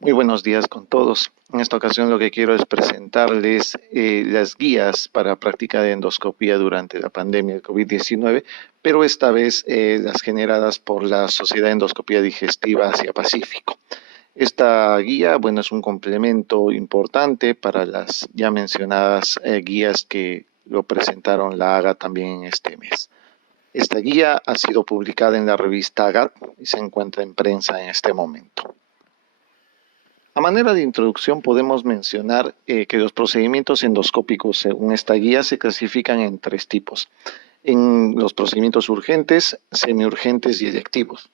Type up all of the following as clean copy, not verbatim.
Muy buenos días con todos. En esta ocasión lo que quiero es presentarles las guías para práctica de endoscopía durante la pandemia del COVID-19, pero esta vez las generadas por la Sociedad de Endoscopía Digestiva Asia-Pacífico. Esta guía, bueno, es un complemento importante para las ya mencionadas guías que lo presentaron la AGA también en este mes. Esta guía ha sido publicada en la revista AGAT y se encuentra en prensa en este momento. A manera de introducción podemos mencionar que los procedimientos endoscópicos según esta guía se clasifican en tres tipos. En los procedimientos urgentes, semiurgentes y electivos.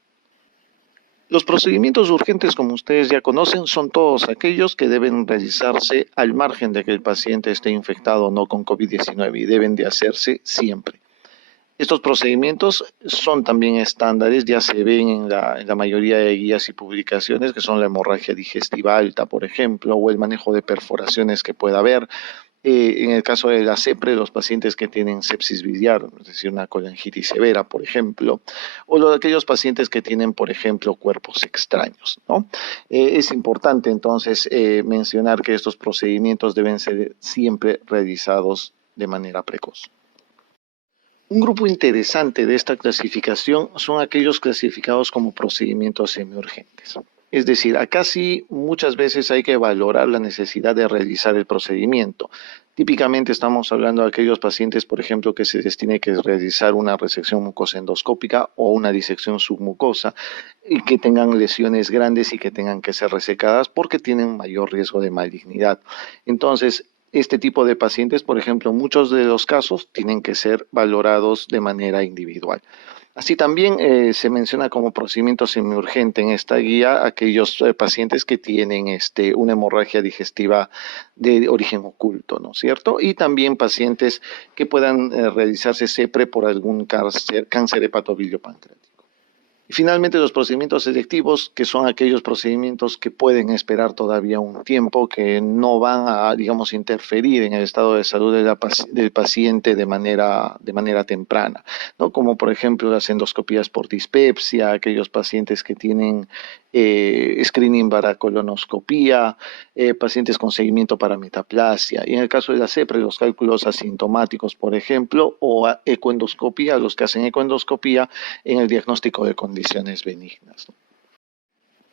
Los procedimientos urgentes, como ustedes ya conocen, son todos aquellos que deben realizarse al margen de que el paciente esté infectado o no con COVID-19 y deben de hacerse siempre. Estos procedimientos son también estándares, ya se ven en la mayoría de guías y publicaciones, que son la hemorragia digestiva alta, por ejemplo, o el manejo de perforaciones que pueda haber. En el caso de la CEPRE, los pacientes que tienen sepsis biliar, es decir, una colangitis severa, por ejemplo, o aquellos pacientes que tienen, por ejemplo, cuerpos extraños, ¿no? Es importante entonces mencionar que estos procedimientos deben ser siempre realizados de manera precoz. Un grupo interesante de esta clasificación son aquellos clasificados como procedimientos semiurgentes. Es decir, acá sí muchas veces hay que valorar la necesidad de realizar el procedimiento. Típicamente estamos hablando de aquellos pacientes, por ejemplo, que se les tiene que realizar una resección mucosa-endoscópica o una disección submucosa y que tengan lesiones grandes y que tengan que ser resecadas porque tienen mayor riesgo de malignidad. Entonces, este tipo de pacientes, por ejemplo, muchos de los casos tienen que ser valorados de manera individual. Así también se menciona como procedimiento semiurgente en esta guía aquellos pacientes que tienen una hemorragia digestiva de origen oculto, ¿no es cierto? Y también pacientes que puedan realizarse CEPRE por algún cáncer hepatobiliopancreático. Y finalmente los procedimientos selectivos, que son aquellos procedimientos que pueden esperar todavía un tiempo, que no van a, digamos, interferir en el estado de salud del paciente de manera temprana, ¿no? Como por ejemplo las endoscopías por dispepsia, aquellos pacientes que tienen screening para colonoscopía, pacientes con seguimiento para metaplasia. Y en el caso de la CEPRE, los cálculos asintomáticos, por ejemplo, o ecoendoscopía, los que hacen ecoendoscopía en el diagnóstico de condiciones benignas.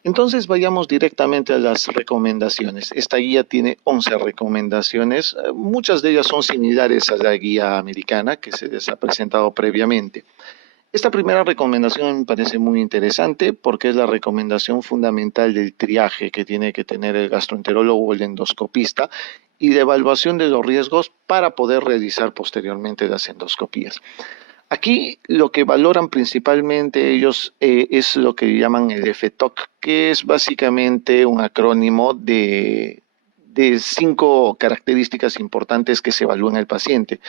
Entonces vayamos directamente a las recomendaciones. Esta guía tiene 11 recomendaciones, muchas de ellas son similares a la guía americana que se les ha presentado previamente. Esta primera recomendación me parece muy interesante porque es la recomendación fundamental del triaje que tiene que tener el gastroenterólogo o el endoscopista y de evaluación de los riesgos para poder realizar posteriormente las endoscopías. Aquí lo que valoran principalmente ellos es lo que llaman el FTOC, que es básicamente un acrónimo de 5 características importantes que se evalúan en el paciente.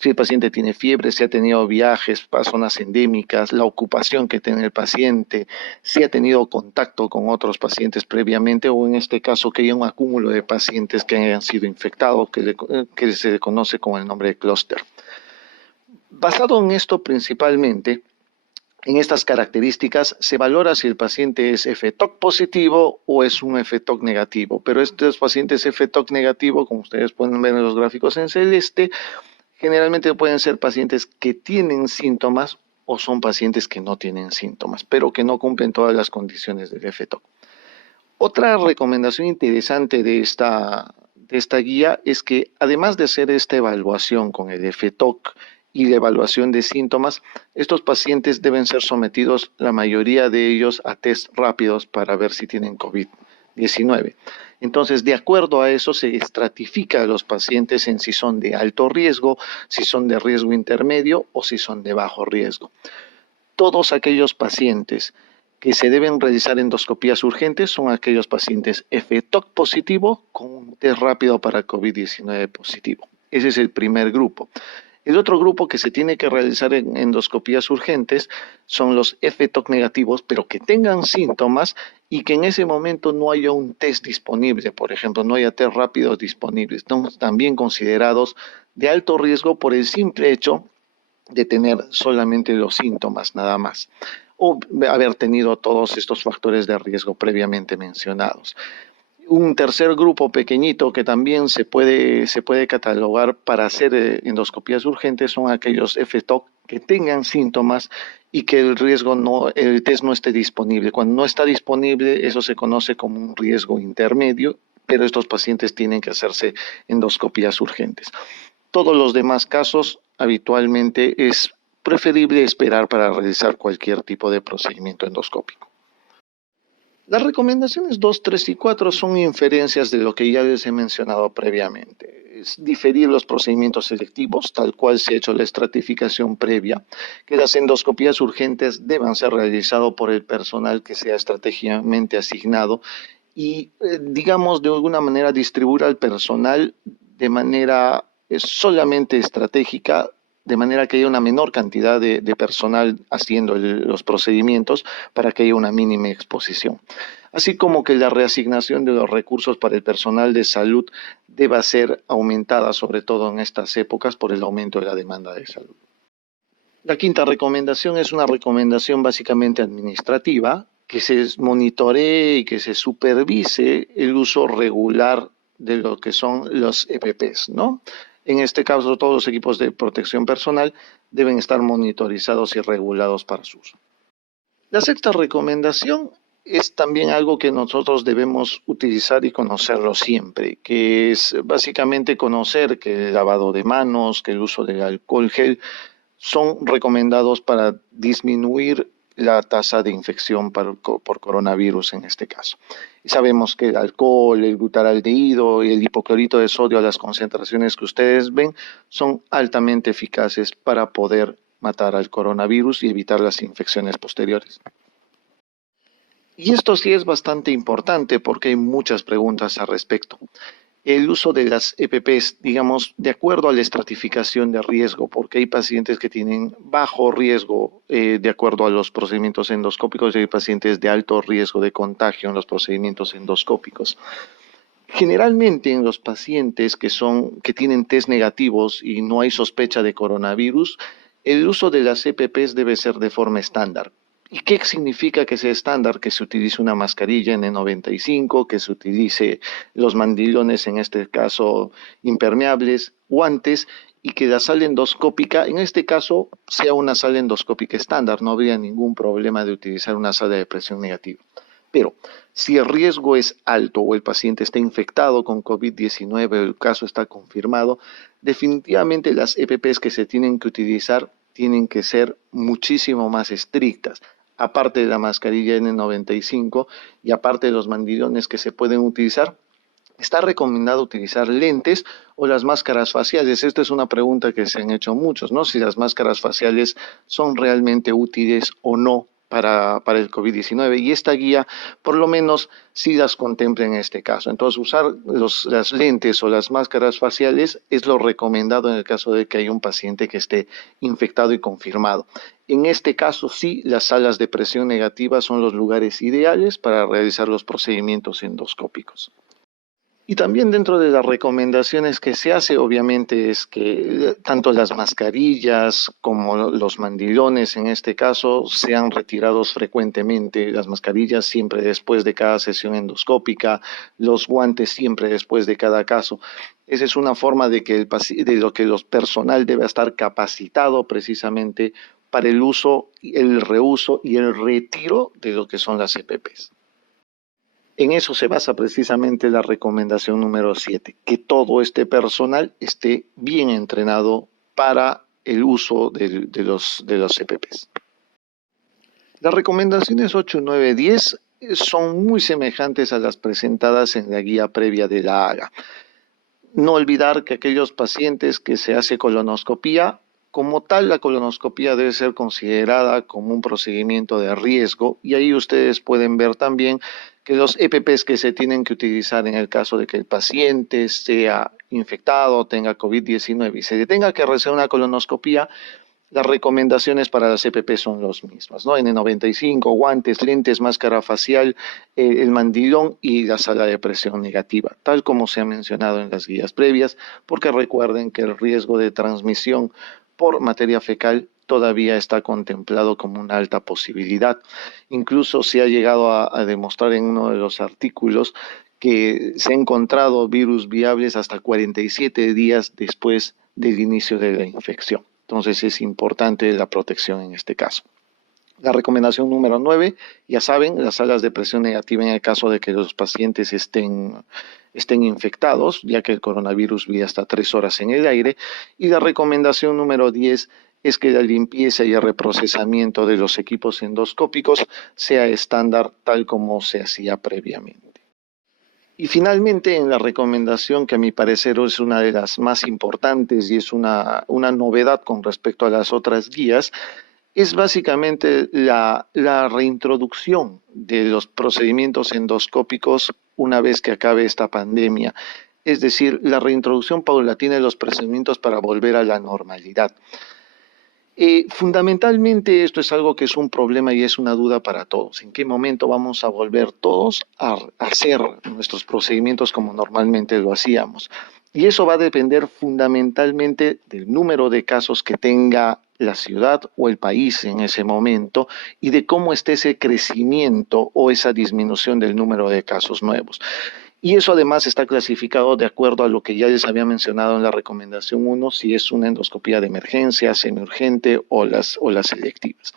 Si el paciente tiene fiebre, si ha tenido viajes a zonas endémicas, la ocupación que tiene el paciente, si ha tenido contacto con otros pacientes previamente o en este caso que hay un acúmulo de pacientes que hayan sido infectados, que se conoce con el nombre de clúster. Basado en esto principalmente, en estas características se valora si el paciente es FTOC positivo o es un FTOC negativo, pero estos pacientes FTOC negativo, como ustedes pueden ver en los gráficos en celeste, generalmente pueden ser pacientes que tienen síntomas o son pacientes que no tienen síntomas, pero que no cumplen todas las condiciones del FTOC. Otra recomendación interesante de esta guía es que además de hacer esta evaluación con el FTOC y la evaluación de síntomas, estos pacientes deben ser sometidos, la mayoría de ellos, a test rápidos para ver si tienen COVID-19. Entonces, de acuerdo a eso, se estratifica a los pacientes en si son de alto riesgo, si son de riesgo intermedio o si son de bajo riesgo. Todos aquellos pacientes que se deben realizar endoscopías urgentes son aquellos pacientes FTOC positivo con un test rápido para COVID-19 positivo. Ese es el primer grupo. El otro grupo que se tiene que realizar en endoscopías urgentes son los FTOC negativos, pero que tengan síntomas y que en ese momento no haya un test disponible, por ejemplo, no haya test rápidos disponibles. Son también considerados de alto riesgo por el simple hecho de tener solamente los síntomas nada más. o haber tenido todos estos factores de riesgo previamente mencionados. Un tercer grupo pequeñito que también se puede catalogar para hacer endoscopías urgentes son aquellos FTOC que tengan síntomas y que el test no esté disponible. Cuando no está disponible, eso se conoce como un riesgo intermedio, pero estos pacientes tienen que hacerse endoscopías urgentes. Todos los demás casos, habitualmente es preferible esperar para realizar cualquier tipo de procedimiento endoscópico. Las recomendaciones 2, 3 y 4 son inferencias de lo que ya les he mencionado previamente. Es diferir los procedimientos selectivos, tal cual se ha hecho la estratificación previa, que las endoscopías urgentes deban ser realizadas por el personal que sea estratégicamente asignado y, digamos, de alguna manera distribuir al personal de manera solamente estratégica, de manera que haya una menor cantidad de personal haciendo los procedimientos para que haya una mínima exposición. Así como que la reasignación de los recursos para el personal de salud deba ser aumentada, sobre todo en estas épocas, por el aumento de la demanda de salud. La quinta recomendación es una recomendación básicamente administrativa, que se monitoree y que se supervise el uso regular de lo que son los EPPs, ¿no? En este caso, todos los equipos de protección personal deben estar monitorizados y regulados para su uso. La sexta recomendación es también algo que nosotros debemos utilizar y conocerlo siempre, que es básicamente conocer que el lavado de manos, que el uso del alcohol gel son recomendados para disminuir la tasa de infección por coronavirus en este caso. Y sabemos que el alcohol, el glutaraldehído y el hipoclorito de sodio a las concentraciones que ustedes ven son altamente eficaces para poder matar al coronavirus y evitar las infecciones posteriores. Y esto sí es bastante importante porque hay muchas preguntas al respecto. El uso de las EPPs, digamos, de acuerdo a la estratificación de riesgo, porque hay pacientes que tienen bajo riesgo de acuerdo a los procedimientos endoscópicos y hay pacientes de alto riesgo de contagio en los procedimientos endoscópicos. Generalmente en los pacientes que tienen test negativos y no hay sospecha de coronavirus, el uso de las EPPs debe ser de forma estándar. ¿Y qué significa que sea estándar? Que se utilice una mascarilla N95, que se utilice los mandilones, en este caso impermeables, guantes, y que la sala endoscópica, en este caso, sea una sala endoscópica estándar. No habría ningún problema de utilizar una sala de presión negativa. Pero si el riesgo es alto o el paciente está infectado con COVID-19 o el caso está confirmado, definitivamente las EPPs que se tienen que utilizar tienen que ser muchísimo más estrictas. Aparte de la mascarilla N95 y aparte de los mandilones que se pueden utilizar, está recomendado utilizar lentes o las máscaras faciales. Esta es una pregunta que se han hecho muchos, ¿no? Si las máscaras faciales son realmente útiles o no para el COVID-19 y esta guía por lo menos sí las contempla en este caso. Entonces usar las lentes o las máscaras faciales es lo recomendado en el caso de que haya un paciente que esté infectado y confirmado. En este caso sí, las salas de presión negativa son los lugares ideales para realizar los procedimientos endoscópicos. Y también dentro de las recomendaciones que se hace, obviamente, es que tanto las mascarillas como los mandilones, en este caso, sean retirados frecuentemente. Las mascarillas siempre después de cada sesión endoscópica, los guantes siempre después de cada caso. Esa es una forma de que el personal debe estar capacitado precisamente para el uso, el reuso y el retiro de lo que son las EPPs. En eso se basa precisamente la recomendación número 7, que todo este personal esté bien entrenado para el uso de los EPPs. Las recomendaciones 8, 9, 10 son muy semejantes a las presentadas en la guía previa de la AGA. No olvidar que aquellos pacientes que se hace colonoscopía, como tal, la colonoscopía debe ser considerada como un procedimiento de riesgo y ahí ustedes pueden ver también que los EPPs que se tienen que utilizar en el caso de que el paciente sea infectado, tenga COVID-19 y se le tenga que realizar una colonoscopía, las recomendaciones para las EPP son las mismas, ¿no? N95, guantes, lentes, máscara facial, el mandilón y la sala de presión negativa, tal como se ha mencionado en las guías previas, porque recuerden que el riesgo de transmisión por materia fecal todavía está contemplado como una alta posibilidad. Incluso se ha llegado a demostrar en uno de los artículos que se ha encontrado virus viables hasta 47 días después del inicio de la infección. Entonces es importante la protección en este caso. La recomendación número 9, ya saben, las salas de presión negativa en el caso de que los pacientes estén infectados, ya que el coronavirus vive hasta 3 horas en el aire. Y la recomendación número 10 es que la limpieza y el reprocesamiento de los equipos endoscópicos sea estándar tal como se hacía previamente. Y finalmente, en la recomendación que a mi parecer es una de las más importantes y es una novedad con respecto a las otras guías, es básicamente la reintroducción de los procedimientos endoscópicos una vez que acabe esta pandemia. Es decir, la reintroducción paulatina de los procedimientos para volver a la normalidad. Fundamentalmente esto es algo que es un problema y es una duda para todos. ¿En qué momento vamos a volver todos a hacer nuestros procedimientos como normalmente lo hacíamos? Y eso va a depender fundamentalmente del número de casos que tenga la ciudad o el país en ese momento y de cómo esté ese crecimiento o esa disminución del número de casos nuevos. Y eso además está clasificado de acuerdo a lo que ya les había mencionado en la recomendación 1, si es una endoscopía de emergencia, semiurgente o las selectivas.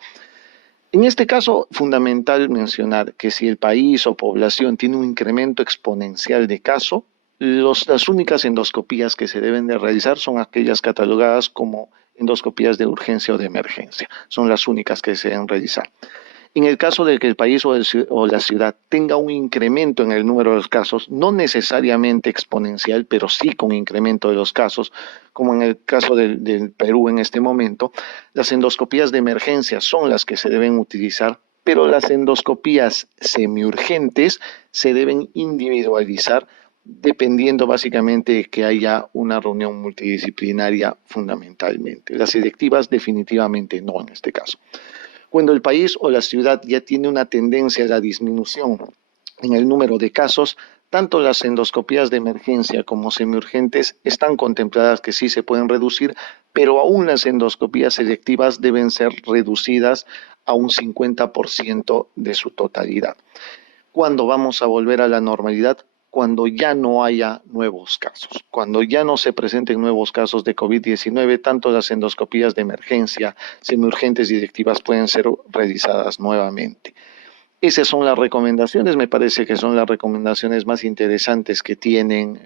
En este caso, fundamental mencionar que si el país o población tiene un incremento exponencial de casos, las únicas endoscopías que se deben de realizar son aquellas catalogadas como endoscopías de urgencia o de emergencia. Son las únicas que se deben realizar. En el caso de que el país o la ciudad tenga un incremento en el número de los casos, no necesariamente exponencial, pero sí con incremento de los casos, como en el caso del Perú en este momento, las endoscopías de emergencia son las que se deben utilizar, pero las endoscopías semiurgentes se deben individualizar dependiendo básicamente de que haya una reunión multidisciplinaria fundamentalmente. Las selectivas definitivamente no en este caso. Cuando el país o la ciudad ya tiene una tendencia a la disminución en el número de casos, tanto las endoscopías de emergencia como semiurgentes están contempladas que sí se pueden reducir, pero aún las endoscopías selectivas deben ser reducidas a un 50% de su totalidad. ¿Cuándo vamos a volver a la normalidad? Cuando ya no haya nuevos casos, cuando ya no se presenten nuevos casos de COVID-19, tanto las endoscopías de emergencia, semiurgentes y directivas pueden ser realizadas nuevamente. Esas son las recomendaciones, me parece que son las recomendaciones más interesantes que tienen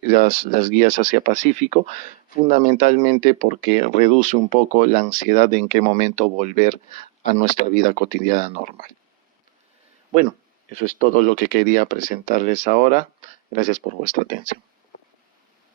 las guías hacia Pacífico, fundamentalmente porque reduce un poco la ansiedad de en qué momento volver a nuestra vida cotidiana normal. Bueno, eso es todo lo que quería presentarles ahora. Gracias por vuestra atención.